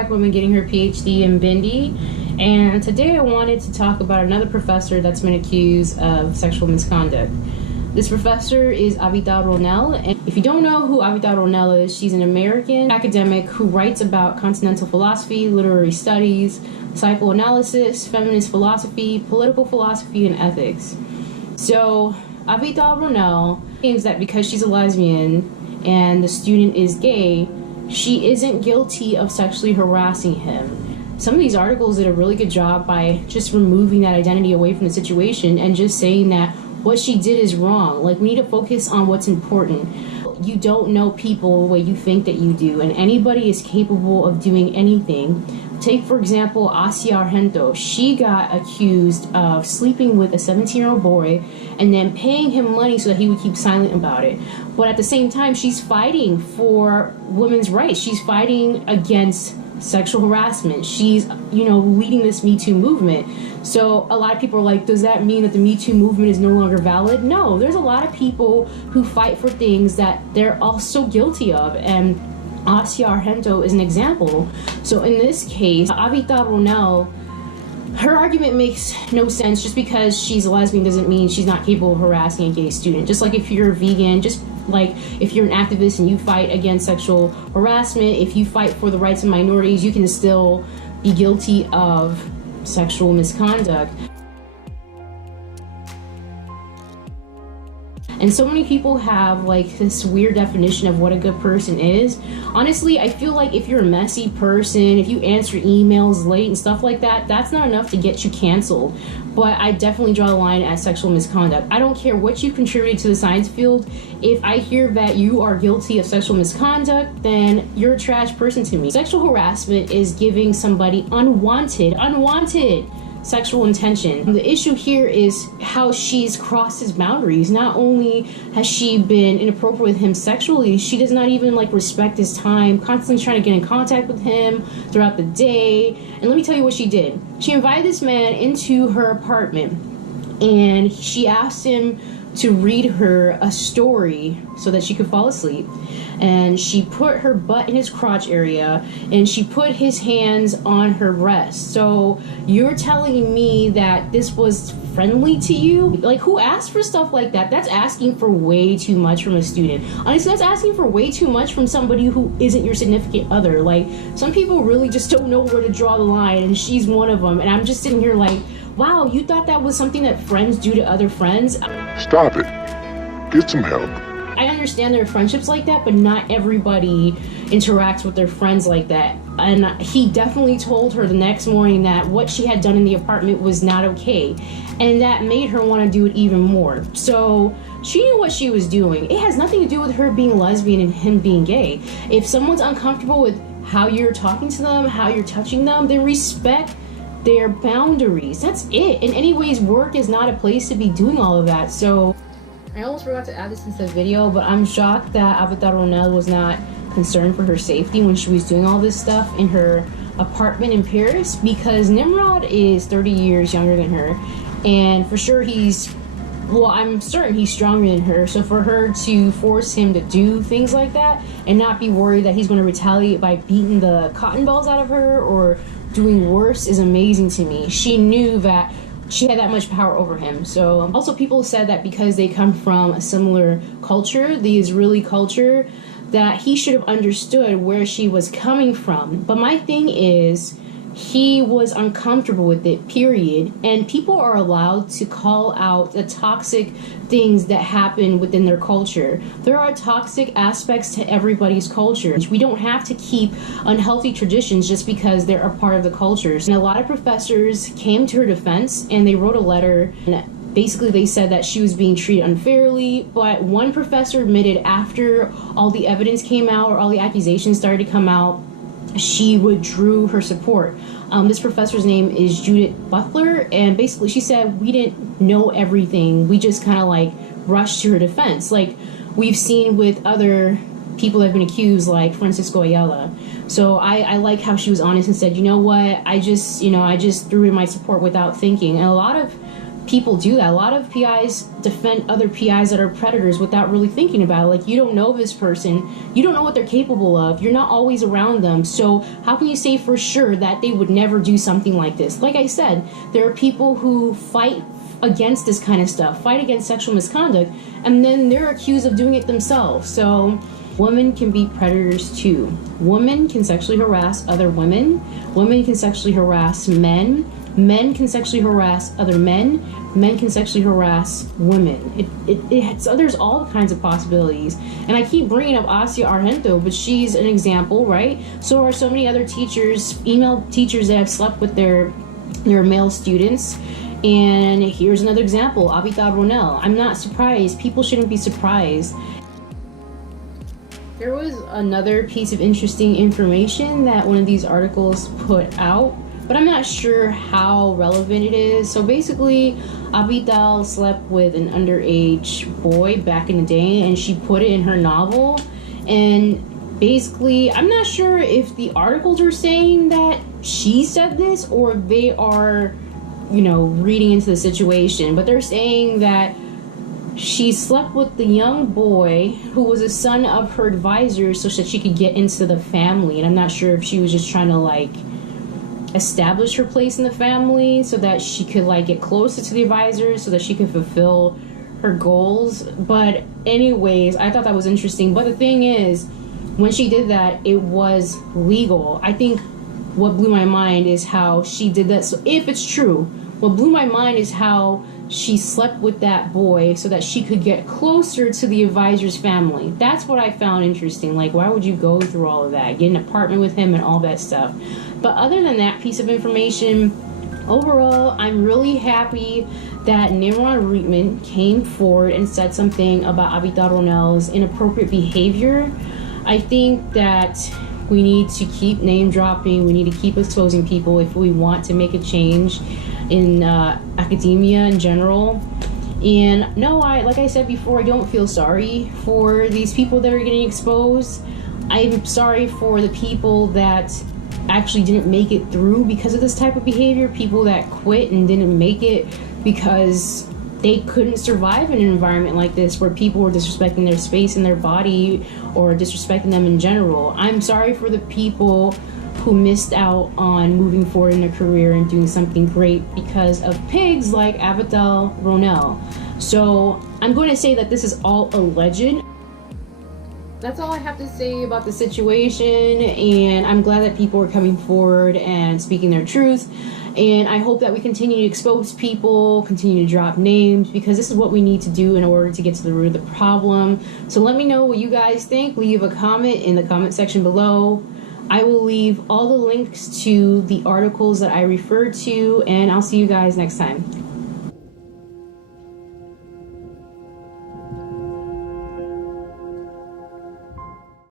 black woman getting her PhD in Bindi, and today I wanted to talk about another professor that's been accused of sexual misconduct. This professor is Avital Ronell, and if you don't know who Avital Ronell is, she's an American academic who writes about continental philosophy, literary studies, psychoanalysis, feminist philosophy, political philosophy, and ethics. So Avital Ronell claims that because she's a lesbian and the student is gay, she isn't guilty of sexually harassing him. Some of these articles did a really good job by just removing that identity away from the situation and just saying that what she did is wrong. Like, we need to focus on what's important. You don't know people the way you think that you do, and anybody is capable of doing anything. Take, for example, Asia Argento. She got accused of sleeping with a 17-year-old boy and then paying him money so that he would keep silent about it. But at the same time, she's fighting for women's rights. She's fighting against sexual harassment. She's, leading this Me Too movement. So a lot of people are like, does that mean that the Me Too movement is no longer valid? No, there's a lot of people who fight for things that they're also guilty of, and Asia Argento is an example. So in this case, Avital Ronell, her argument makes no sense. Just because she's a lesbian doesn't mean she's not capable of harassing a gay student. Just like if you're a vegan, just like if you're an activist and you fight against sexual harassment, if you fight for the rights of minorities, you can still be guilty of sexual misconduct. And so many people have like this weird definition of what a good person is. Honestly, I feel like if you're a messy person, if you answer emails late and stuff like that, that's not enough to get you canceled. But I definitely draw the line at sexual misconduct. I don't care what you contributed to the science field. If I hear that you are guilty of sexual misconduct, then you're a trash person to me. Sexual harassment is giving somebody unwanted sexual intention. The issue here is how she's crossed his boundaries. Not only has she been inappropriate with him sexually, she does not even respect his time, constantly trying to get in contact with him throughout the day. And let me tell you what she did. She invited this man into her apartment and she asked him to read her a story so that she could fall asleep. And she put her butt in his crotch area and she put his hands on her breast. So you're telling me that this was friendly to you? Like, who asked for stuff like that? That's asking for way too much from a student. Honestly, that's asking for way too much from somebody who isn't your significant other. Like, some people really just don't know where to draw the line, and she's one of them. And I'm just sitting here like, wow, you thought that was something that friends do to other friends? Stop it. Get some help. I understand there are friendships like that, but not everybody interacts with their friends like that. And he definitely told her the next morning that what she had done in the apartment was not okay. And that made her want to do it even more. So she knew what she was doing. It has nothing to do with her being lesbian and him being gay. If someone's uncomfortable with how you're talking to them, how you're touching them, then respect their boundaries. That's it. In any ways, work is not a place to be doing all of that. So I almost forgot to add this into the video, but I'm shocked that Avital Ronell was not concerned for her safety when she was doing all this stuff in her apartment in Paris, because Nimrod is 30 years younger than her, and for sure I'm certain he's stronger than her. So for her to force him to do things like that and not be worried that he's going to retaliate by beating the cotton balls out of her or doing worse is amazing to me. She knew that she had that much power over him. So also, people said that because they come from a similar culture, the Israeli culture, that he should have understood where she was coming from. But my thing is, he was uncomfortable with it, period. And people are allowed to call out the toxic things that happen within their culture. There are toxic aspects to everybody's culture. We don't have to keep unhealthy traditions just because they're a part of the cultures. And a lot of professors came to her defense and they wrote a letter, and basically they said that she was being treated unfairly. But one professor admitted after all the evidence came out, or all the accusations started to come out, she withdrew her support. This professor's name is Judith Butler, and basically she said, we didn't know everything. We just kind of rushed to her defense. Like we've seen with other people that have been accused, like Francisco Ayala. So I like how she was honest and said, you know what, I just threw in my support without thinking. And a lot of people do that. A lot of PIs defend other PIs that are predators without really thinking about it. Like, you don't know this person, you don't know what they're capable of, you're not always around them, so how can you say for sure that they would never do something like this? Like I said, there are people who fight against this kind of stuff, fight against sexual misconduct, and then they're accused of doing it themselves. So women can be predators too. Women can sexually harass other women. Women can sexually harass men. Men can sexually harass other men. Men can sexually harass women. So there's all kinds of possibilities. And I keep bringing up Asia Argento, but she's an example, right? So are so many other teachers, female teachers that have slept with their male students. And here's another example, Avital Ronell. I'm not surprised. People shouldn't be surprised. There was another piece of interesting information that one of these articles put out, but I'm not sure how relevant it is. So basically, Avital slept with an underage boy back in the day, and she put it in her novel. And basically, I'm not sure if the articles are saying that she said this or if they are, reading into the situation, but they're saying that she slept with the young boy who was a son of her advisor so that she could get into the family. And I'm not sure if she was just trying to establish her place in the family so that she could get closer to the advisors so that she could fulfill her goals. But anyways, I thought that was interesting. But the thing is, when she did that, it was legal. I think what blew my mind is how she did that. So if it's true, what blew my mind is how she slept with that boy so that she could get closer to the advisor's family. That's what I found interesting. Why would you go through all of that? Get an apartment with him and all that stuff. But other than that piece of information, overall, I'm really happy that Nimrod Reitman came forward and said something about Avital Ronell's inappropriate behavior. I think that we need to keep name dropping. We need to keep exposing people if we want to make a change in academia in general. And no, like I said before, I don't feel sorry for these people that are getting exposed. I'm sorry for the people that actually didn't make it through because of this type of behavior, people that quit and didn't make it because they couldn't survive in an environment like this where people were disrespecting their space and their body or disrespecting them in general. I'm sorry for the people who missed out on moving forward in their career and doing something great because of pigs like Avital Ronell. So I'm going to say that this is all alleged. That's all I have to say about the situation, and I'm glad that people are coming forward and speaking their truth. And I hope that we continue to expose people, continue to drop names, because this is what we need to do in order to get to the root of the problem. So let me know what you guys think. Leave a comment in the comment section below. I will leave all the links to the articles that I referred to, and I'll see you guys next time.